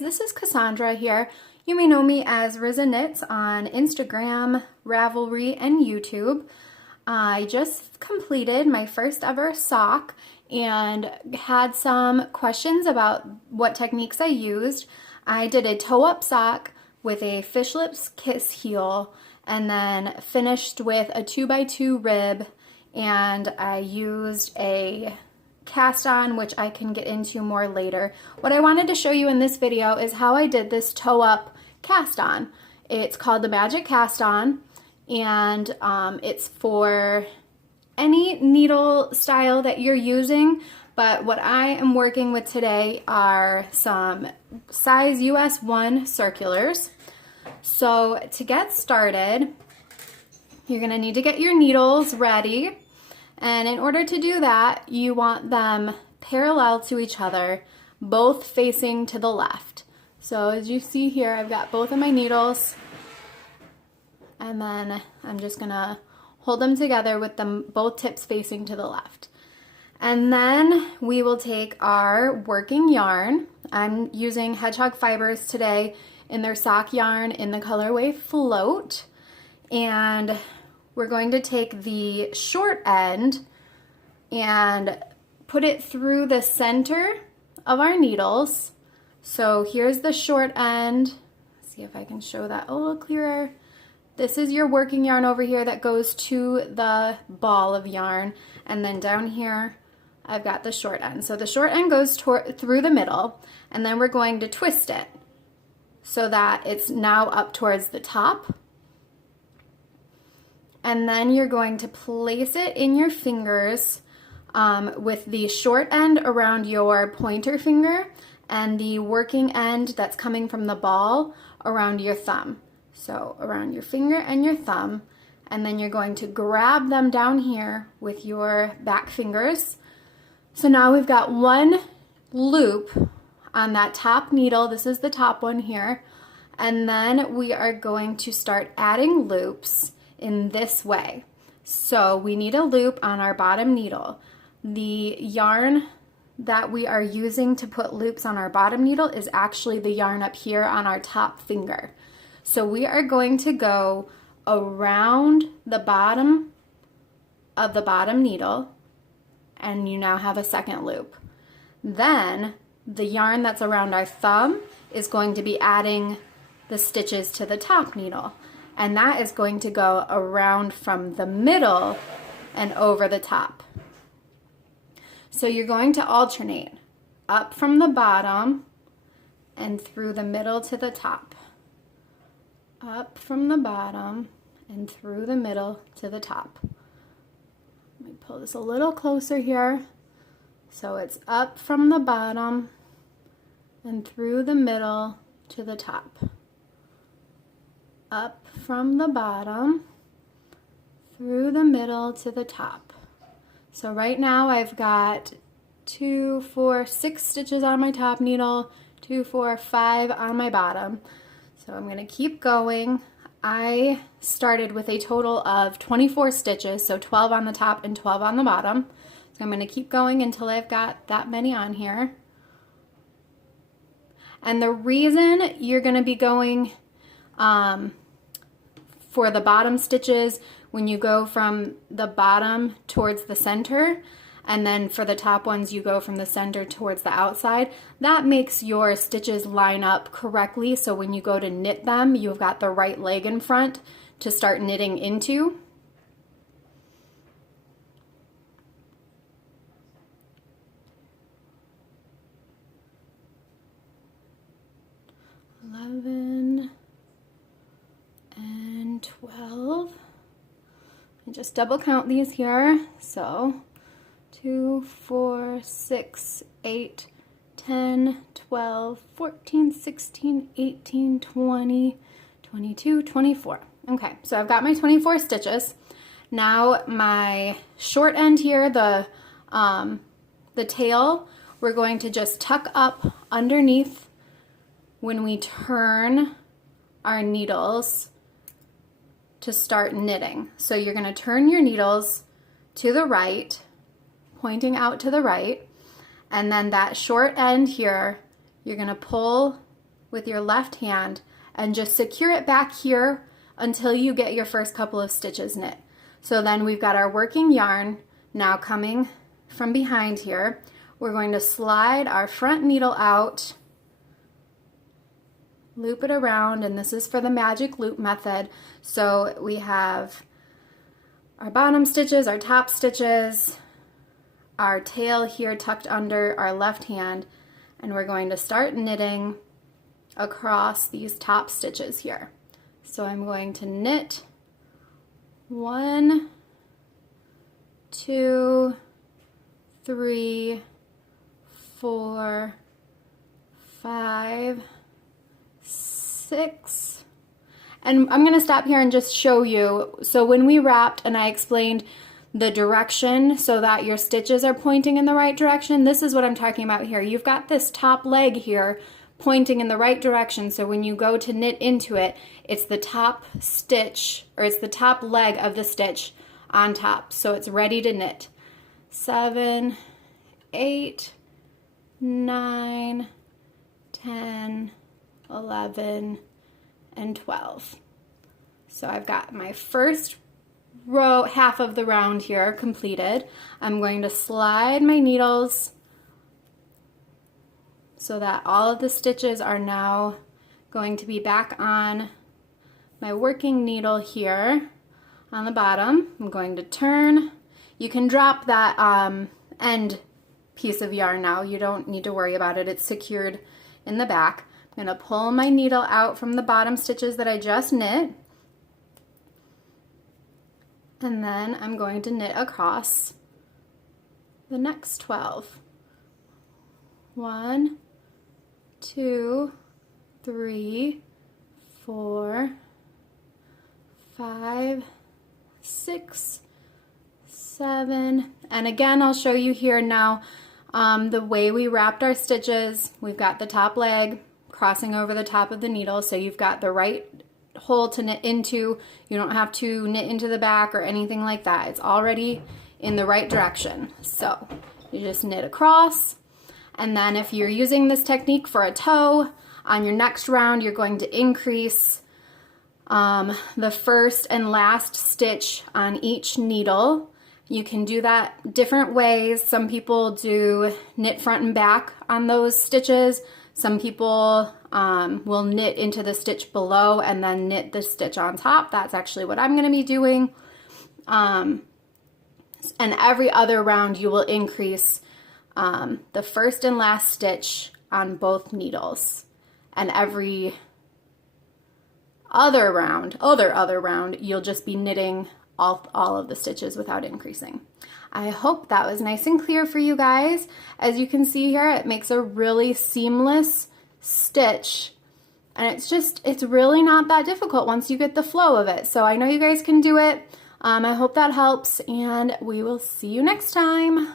this is Cassandra here. You may know me as Riza Knits on Instagram, Ravelry, and YouTube. I just completed my first ever sock and had some questions about what techniques I used. I did a toe-up sock with a fish lips kiss heel and then finished with a 2x2 rib, and I used a cast on, which I can get into more later. What I wanted to show you in this video is how I did this toe up cast on. It's called the Magic Cast On, and it's for any needle style that you're using, but what I am working with today are some size US 1 circulars. So to get started, you're gonna need to get your needles ready. And in order to do that, you want them parallel to each other, both facing to the left. So as you see here, I've got both of my needles, and then I'm just gonna hold them together with them both tips facing to the left. And then we will take our working yarn. I'm using Hedgehog Fibers today in their sock yarn in the colorway Float. And we're going to take the short end and put it through the center of our needles. So here's the short end. Let's see if I can show that a little clearer. This is your working yarn over here that goes to the ball of yarn. And then down here, I've got the short end. So the short end goes through the middle, and then we're going to twist it so that it's now up towards the top. And then you're going to place it in your fingers with the short end around your pointer finger and the working end that's coming from the ball around your thumb. So around your finger and your thumb, and then you're going to grab them down here with your back fingers. So now we've got one loop on that top needle. This is the top one here. And then we are going to start adding loops in this way. So we need a loop on our bottom needle. The yarn that we are using to put loops on our bottom needle is actually the yarn up here on our top finger. So we are going to go around the bottom of the bottom needle, and you now have a second loop. Then the yarn that's around our thumb is going to be adding the stitches to the top needle. And that is going to go around from the middle and over the top. So you're going to alternate up from the bottom and through the middle to the top. Up from the bottom and through the middle to the top. Let me pull this a little closer here. So it's up from the bottom and through the middle to the top. Up from the bottom, through the middle to the top. So right now I've got 2, 4, 6 stitches on my top needle, 2, 4, 5 on my bottom. So I'm gonna keep going. I started with a total of 24 stitches, so 12 on the top and 12 on the bottom. So I'm gonna keep going until I've got that many on here. And the reason you're gonna be going for the bottom stitches when you go from the bottom towards the center, and then for the top ones you go from the center towards the outside, that makes your stitches line up correctly, so when you go to knit them, you've got the right leg in front to start knitting into. And 12. And just double count these here. So 2, 4, 6, 8, 10, 12, 14, 16, 18, 20, 22, 24. Okay, so I've got my 24 stitches. Now my short end here, the tail, we're going to just tuck up underneath when we turn our needles to start knitting. So you're going to turn your needles to the right, pointing out to the right, and then that short end here, you're going to pull with your left hand and just secure it back here until you get your first couple of stitches knit. So then we've got our working yarn now coming from behind here. We're going to slide our front needle out, loop it around, and this is for the magic loop method. So we have our bottom stitches, our top stitches, our tail here tucked under our left hand, and we're going to start knitting across these top stitches here. So I'm going to knit 1, 2, 3, 4, 5, 6, and I'm going to stop here and just show you. So when we wrapped and I explained the direction so that your stitches are pointing in the right direction, this is what I'm talking about here. You've got this top leg here pointing in the right direction, so when you go to knit into it, it's the top stitch, or it's the top leg of the stitch on top, so it's ready to knit. 7, 8, 9, 10, 11, and 12. So I've got my first row, half of the round here completed. I'm going to slide my needles so that all of the stitches are now going to be back on my working needle here on the bottom. I'm going to turn. You can drop that end piece of yarn now. You don't need to worry about it. It's secured in the back. I'm going to pull my needle out from the bottom stitches that I just knit. And then I'm going to knit across the next 12. 1, 2, 3, 4, 5, 6, 7, and again I'll show you here now the way we wrapped our stitches. We've got the top leg crossing over the top of the needle, so you've got the right hole to knit into. You don't have to knit into the back or anything like that. It's already in the right direction. So you just knit across, and then if you're using this technique for a toe, on your next round you're going to increase the first and last stitch on each needle. You can do that different ways. Some people do knit front and back on those stitches. Some people will knit into the stitch below and then knit the stitch on top. That's actually what I'm going to be doing. And every other round you will increase the first and last stitch on both needles. And every other round, you'll just be knitting all of the stitches without increasing. I hope that was nice and clear for you guys. As you can see here, it makes a really seamless stitch, and it's really not that difficult once you get the flow of it. So I know you guys can do it. I hope that helps, and we will see you next time.